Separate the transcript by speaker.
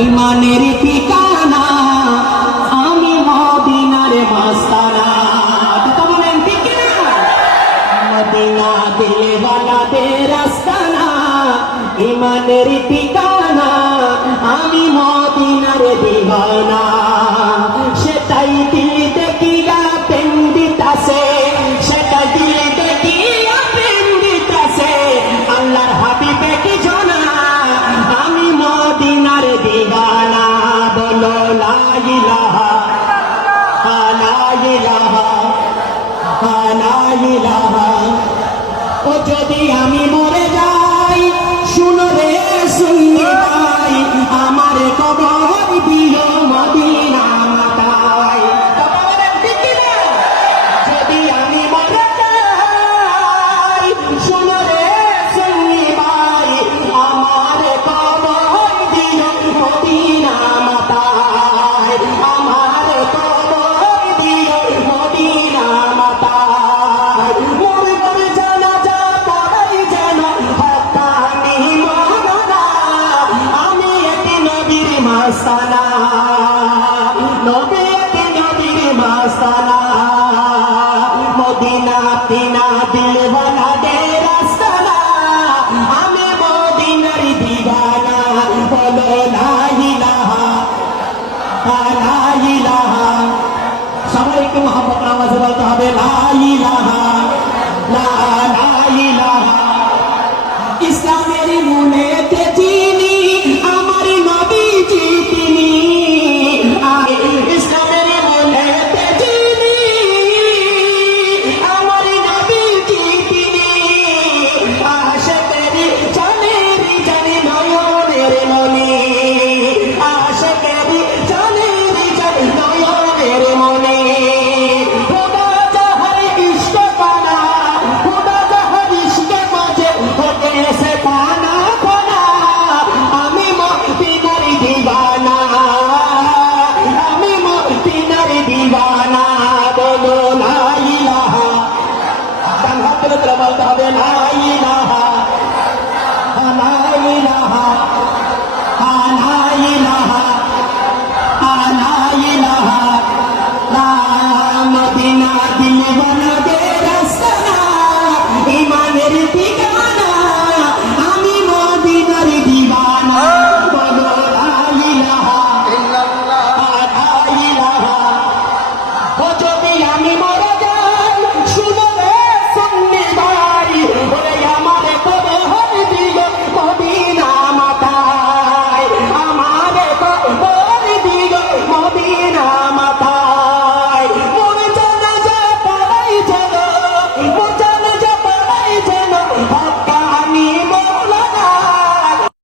Speaker 1: ইমানের ঠিকানা, আমি মদিনার মাস্তানা। কথা বলেন, ঠিক না মদিনা দিলওয়ালাদের আস্তানা ইমানের ঠিকানা, আমি মদিনার দিবানা যদি আমি মরে যাই শুনো রে। মদিনা তিনা দিলওয়ালা দে রাস্তানা আমি মদিনার দিবানা বলো লা ইলাহা লা ইলাহা সবাইকে মহাব্বত নামাজে বলতে হবে লা ইলাহা লা লা ইলাহা ইসলামের মুনেতে